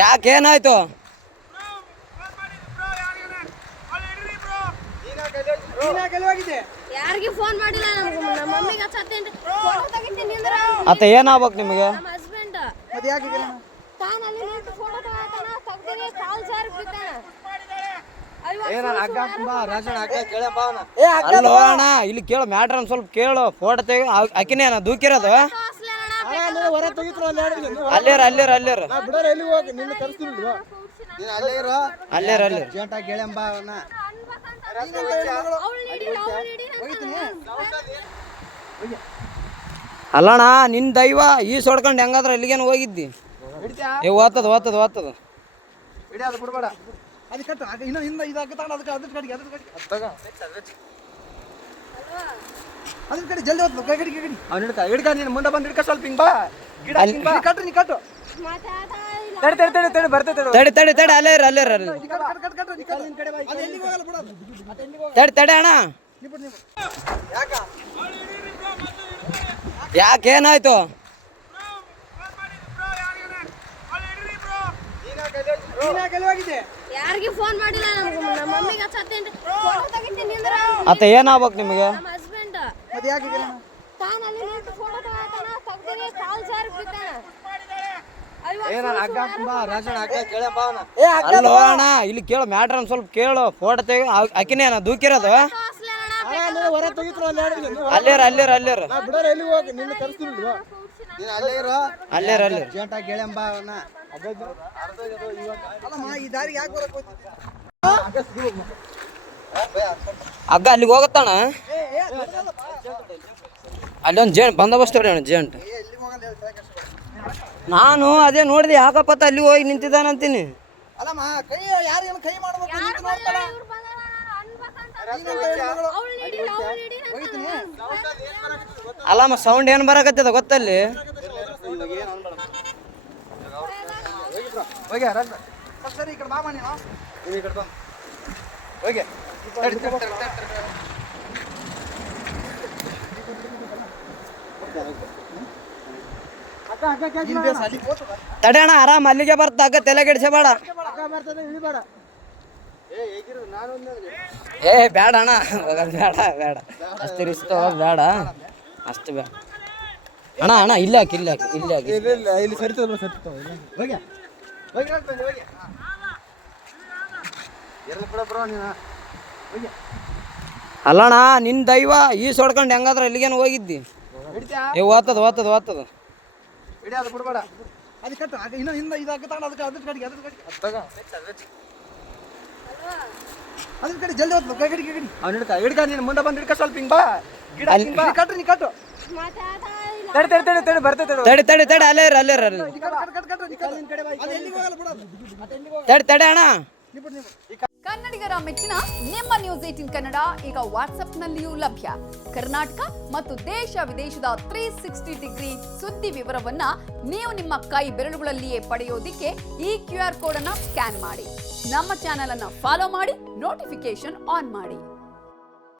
ಯಾಕೇನಾಯ್ತು? ಯಾರಿಗೆ ಫೋನ್ ಮಾಡಿಲ್ಲ, ನಮ್ಮ ಮಮ್ಮಿಗೆ ಹಚ್ಚತ್ತೇನ್ರಿ, ಫೋಟೋ ತೆಗಿತೀನಿ ಅಂದ್ರೆ ಅತ್ತ ಏನಾಗ್ಬೇಕು ನಿಮಗೆ? ನಮ್ಮ ಹಸ್ಬೆಂಡ್ ತಾನಲ್ಲಿ ನಿಂತು ಫೋಟೋ ತಗೊಳ್ತಾನ, ತೆಗ್ದಿನಿ, ಕಾಲ್ ಜಾರಿ ಬಿದ್ದಾನ. ಅಲ್ಲೋ ಅಣ್ಣ, ಇಲ್ಲಿ ಕೇಳು ಮ್ಯಾಟ್ರ್ ಒಂದು ಸ್ವಲ್ಪ ಕೇಳು. ಫೋಟೋ ತೆಗಿ, ಆಕಿನೇ ದೂಕಿರೋದು. ಅಲ್ಲೇರ ಅಲ್ಲಣ್ಣ, ನಿನ್ ದೈವ ಈ ಸೊಡ್ಕೊಂಡು ಹೆಂಗಾದ್ರ ಎಲ್ಲಿಗೇನು ಹೋಗಿದ್ದಿ? ಓದ್ತದ ಮುಂದೆ ಬಂದು ಹಿಡ್ಕ ಸ್ವಲ್ಪ ಹಿಂಗ್ ಬಾ. ತಡಿ ಅಣ್ಣ, ಯಾಕೇನಾಯ್ತು? ಯಾರಿಗೆ ಫೋನ್ ಮಾಡಿಲ್ಲ, ನಮ್ಮ ಮಮ್ಮಿಗೆ ಹಚ್ಚತ್ತೇನ್ರಿ, ಫೋಟೋ ತೆಗಿತೀನಿ ಅಂದ್ರೆ ಅತ್ತ ಏನಾಗ್ಬೇಕು ನಿಮಗೆ? ನಮ್ಮ ಹಸ್ಬೆಂಡ್ ತಾನಲ್ಲಿ ನಿಂತು ಫೋಟೋ ತಗೊಳ್ತಾನ, ತೆಗ್ದಿನಿ, ಕಾಲ್ ಜಾರಿ ಬಿದ್ದಾನ. ಅಲ್ಲೋ ಅಣ್ಣ, ಇಲ್ಲಿ ಕೇಳು ಮ್ಯಾಟ್ರ್ ಒಂದು ಸ್ವಲ್ಪ ಕೇಳು. ಫೋಟೋ ತೆಗಿ, ಆಕಿನೇ ದೂಕಿರೋದು. ಅಗ್ಗ ಅಲ್ಲಿಗೆ ಹೋಗತ್ತಣ್ಣ. ಅಲ್ಲೊಂದು ಜೇಂಟ್ ಬಂದೋಬಸ್ತ್ ಅಣ್ಣ, ಜೇಂಟ್. ನಾನು ಅದೇ ನೋಡಿದೆ, ಯಾಕಪ್ಪತ್ತ ಅಲ್ಲಿ ಹೋಗಿ ನಿಂತಿದ್ದಾನಂತೀನಿ. ಅಲ್ಲಮ್ಮ, ಸೌಂಡ್ ಏನು ಬರಕತ್ತದ ಗೊತ್ತಲ್ಲಿ? ತಡೆಯಣ್ಣ, ಆರಾಮ್ ಅಲ್ಲಿಗೆ ಬರ್ತ. ಅಗ್ಗ ತಲೆ ಕೆಡಿಸಬೇಡ. ಬೇಡ ಅಣ್ಣ, ಬೇಡ ಅಷ್ಟು ರಿಸ್ಕ್ ಬೇಡ, ಅಷ್ಟು ಬೇಡ ಅಣ್ಣ. ಇಲ್ಲ ಅಲ್ಲಣ್ಣ, ನಿನ್ ದೈವ ಈ ಸೊಡ್ಕೊಂಡು ಹೆಂಗಾದ್ರ ಎಲ್ಲಿಗೇನು ಹೋಗಿದ್ದಿ? ಓದ್ತದ ಮುಂದೆ ಬಂದು ಹಿಡ್ಕ ಸ್ವಲ್ಪ ಹಿಂಗ್ ಬಾ. ತಡಿ ಅಣ್ಣ. ಕನ್ನಡಿಗರ ಮೆಚ್ಚಿನ ನಿಮ್ಮ ನ್ಯೂಸ್ 18 ಕನ್ನಡ ಈಗ ವಾಟ್ಸ್ಆಪ್ನಲ್ಲಿಯೂ ಲಭ್ಯ. ಕರ್ನಾಟಕ ಮತ್ತು ದೇಶ ವಿದೇಶದ 360 ಡಿಗ್ರಿ ಸುದ್ದಿ ವಿವರವನ್ನ ನೀವು ನಿಮ್ಮ ಕೈ ಬೆರಳುಗಳಲ್ಲಿಯೇ ಪಡೆಯೋದಿಕ್ಕೆ ಈ QR ಕೋಡ್ ಅನ್ನ ಸ್ಕ್ಯಾನ್ ಮಾಡಿ. ನಮ್ಮ ಚಾನೆಲ್ ಅನ್ನ ಫಾಲೋ ಮಾಡಿ, ನೋಟಿಫಿಕೇಶನ್ ಆನ್ ಮಾಡಿ.